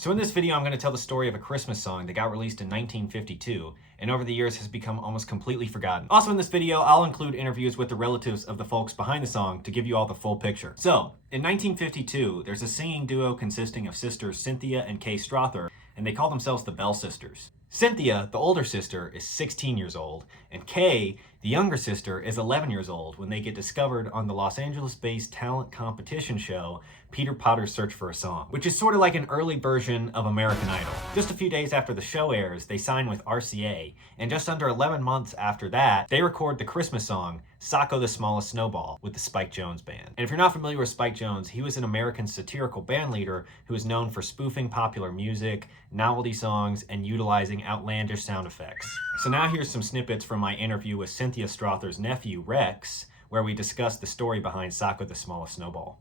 So in this video, I'm going to tell the story of a Christmas song that got released in 1952 and over the years has become almost completely forgotten. Also in this video, I'll include interviews with the relatives of the folks behind the song to give you all the full picture. So, in 1952, there's a singing duo consisting of sisters Cynthia and Kay Strother, and they call themselves the Bell Sisters. Cynthia, the older sister, is 16 years old, and Kay, the younger sister, is 11 years old when they get discovered on the Los Angeles-based talent competition show Peter Potter's Search for a Song, which is sort of like an early version of American Idol. Just a few days after the show airs, they sign with RCA, and just under 11 months after that, they record the Christmas song SOCKO the Smallest Snowball with the Spike Jones Band. And if you're not familiar with Spike Jones, he was an American satirical band leader who is known for spoofing popular music, novelty songs, and utilizing outlandish sound effects. So now here's some snippets from my interview with Cynthia Strother's nephew, Rex, where we discuss the story behind SOCKO the Smallest Snowball.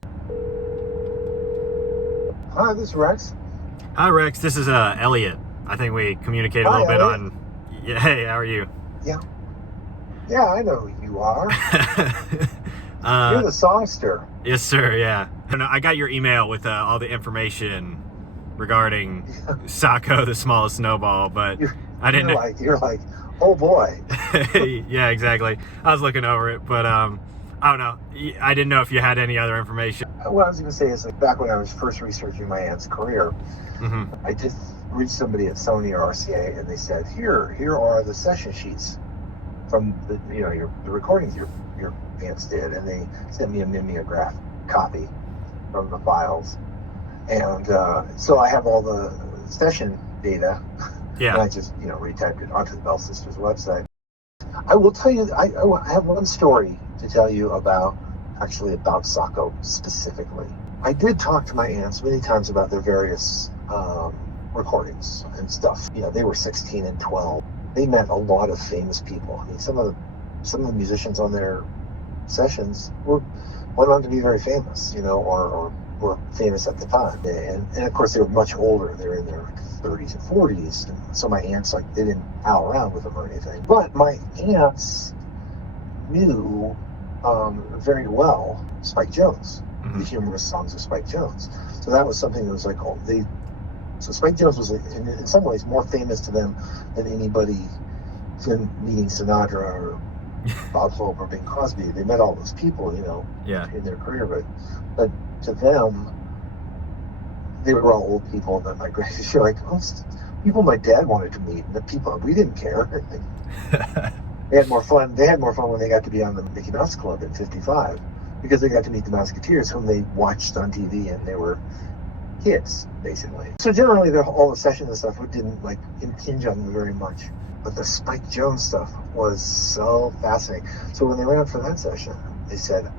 Hi, this is Rex. Hi, Rex. This is Elliot. I think we communicated a little bit Elliot. on... Yeah, hey, how are you? Yeah, I know who you are. You're the songster. Yes, sir, yeah. I got your email with all the information regarding SOCKO the Smallest Snowball, but I didn't... You're like, oh boy. Yeah, exactly. I was looking over it, but I don't know. I didn't know if you had any other information. What I was going to say is, like, back when I was first researching my aunt's career, I did reach somebody at Sony or RCA, and they said, here are the session sheets from the recordings your aunts did, and they sent me a mimeograph copy from the files, and so I have all the session data. Yeah. And I just retyped it onto the Bell Sisters website. I will tell you, I have one story to tell you about SOCKO specifically. I did talk to my aunts many times about their various recordings and stuff. They were 16 and 12. They met a lot of famous people. I mean, some of the musicians on their sessions went on to be very famous, or were famous at the time. And of course, they were much older. They were in their 30s and 40s. And so my aunts, they didn't pal around with them or anything. But my aunts knew very well Spike Jones, the humorous songs of Spike Jones. So that was something that was like, so Spike Jones was in some ways more famous to them than anybody meeting Sinatra or Bob Hope or Bing Crosby. They met all those people, in their career, but to them, they were all old people that my grandparents were like, people my dad wanted to meet, and the people we didn't care. They had more fun. They had more fun when they got to be on the Mickey Mouse Club in '55 because they got to meet the Musketeers, whom they watched on TV, and they were kids basically. So generally, all the sessions and stuff didn't impinge on them very much. But the Spike Jones stuff was so fascinating. So when they went out for that session, they said,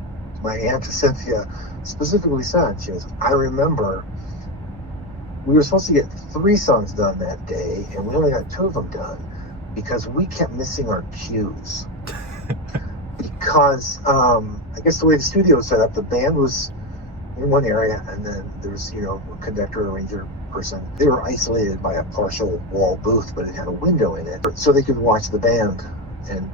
my aunt Cynthia specifically said, she goes, I remember we were supposed to get 3 songs done that day, and we only got 2 of them done because we kept missing our cues. Because I guess the way the studio was set up, the band was in one area, and then there's a conductor, arranger person. They were isolated by a partial wall booth, but it had a window in it, so they could watch the band, and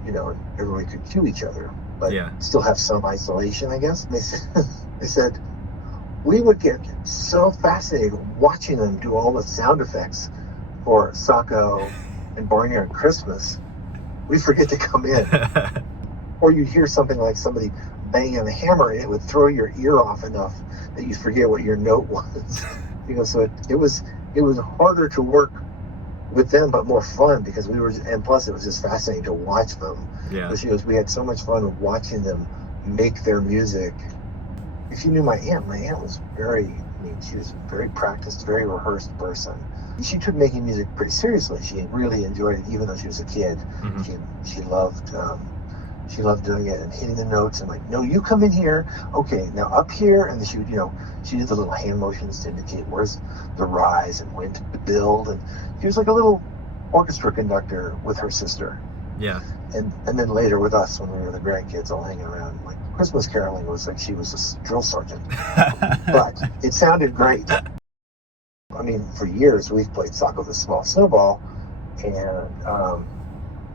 everybody could cue each other, but still have some isolation, I guess. They said we would get so fascinated watching them do all the sound effects for SOCKO and Barnyard Christmas, we'd forget to come in. Or you'd hear something like somebody banging a hammer, and it would throw your ear off enough that you'd forget what your note was. So it was harder to work with them, but more fun because and plus it was just fascinating to watch them. Yeah. So she goes, we had so much fun watching them make their music. If you knew my aunt was she was a very practiced, very rehearsed person. She took making music pretty seriously. She really enjoyed it, even though she was a kid. She loved doing it and hitting the notes and no, you come in here. Okay, now up here, and then she did the little hand motions to indicate where's the rise and when to build, and she was like a little orchestra conductor with her sister. Yeah. And then later with us when we were the grandkids all hanging around, Christmas caroling was like she was a drill sergeant. But it sounded great. I mean, for years we've played SOCKO the Smallest Snowball, and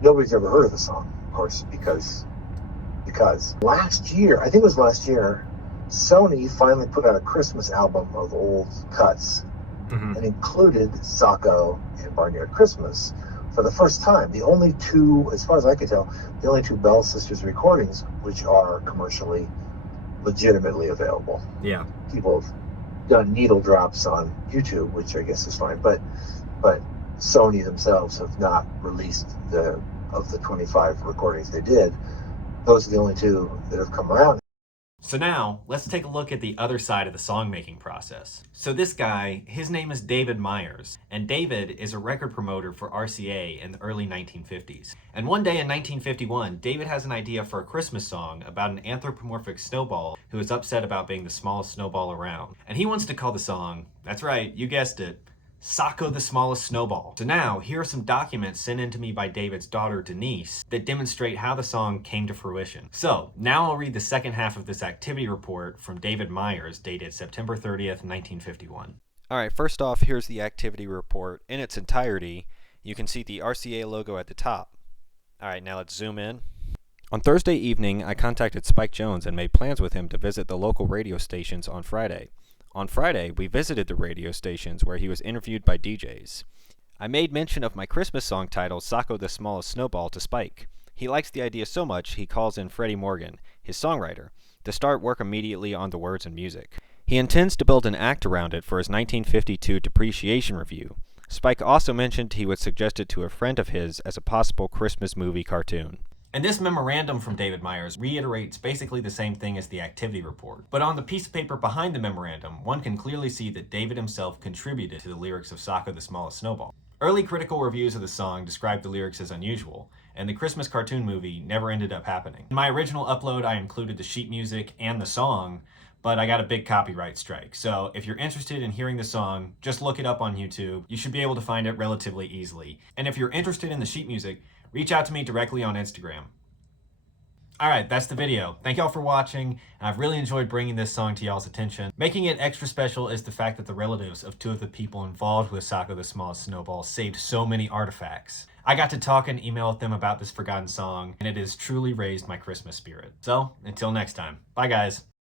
nobody's ever heard of the song, of course, because last year, I think it was last year, Sony finally put out a Christmas album of old cuts and included SOCKO and Barnyard Christmas for the first time. The only two, as far as I could tell, the only two Bell Sisters recordings which are commercially legitimately available. Yeah. People have done needle drops on YouTube, which I guess is fine, but Sony themselves have not released of the 25 recordings they did. Those are the only two that have come around. So now, let's take a look at the other side of the song-making process. So this guy, his name is David Myers, and David is a record promoter for RCA in the early 1950s. And one day in 1951, David has an idea for a Christmas song about an anthropomorphic snowball who is upset about being the smallest snowball around. And he wants to call the song, that's right, you guessed it, SOCKO the Smallest Snowball. So now, here are some documents sent in to me by David's daughter Denise that demonstrate how the song came to fruition. So, now I'll read the second half of this activity report from David Myers, dated September 30th, 1951. Alright, first off, here's the activity report in its entirety. You can see the RCA logo at the top. Alright, now let's zoom in. On Thursday evening, I contacted Spike Jones and made plans with him to visit the local radio stations on Friday. On Friday, we visited the radio stations where he was interviewed by DJs. I made mention of my Christmas song titled SOCKO the Smallest Snowball to Spike. He likes the idea so much, he calls in Freddie Morgan, his songwriter, to start work immediately on the words and music. He intends to build an act around it for his 1952 Depreciation Review. Spike also mentioned he would suggest it to a friend of his as a possible Christmas movie cartoon. And this memorandum from David Myers reiterates basically the same thing as the activity report. But on the piece of paper behind the memorandum, one can clearly see that David himself contributed to the lyrics of SOCKO the Smallest Snowball. Early critical reviews of the song described the lyrics as unusual, and the Christmas cartoon movie never ended up happening. In my original upload, I included the sheet music and the song, but I got a big copyright strike. So if you're interested in hearing the song, just look it up on YouTube. You should be able to find it relatively easily. And if you're interested in the sheet music, reach out to me directly on Instagram. Alright, that's the video. Thank y'all for watching, and I've really enjoyed bringing this song to y'all's attention. Making it extra special is the fact that the relatives of two of the people involved with SOCKO the Smallest Snowball saved so many artifacts. I got to talk and email with them about this forgotten song, and it has truly raised my Christmas spirit. So, until next time. Bye guys.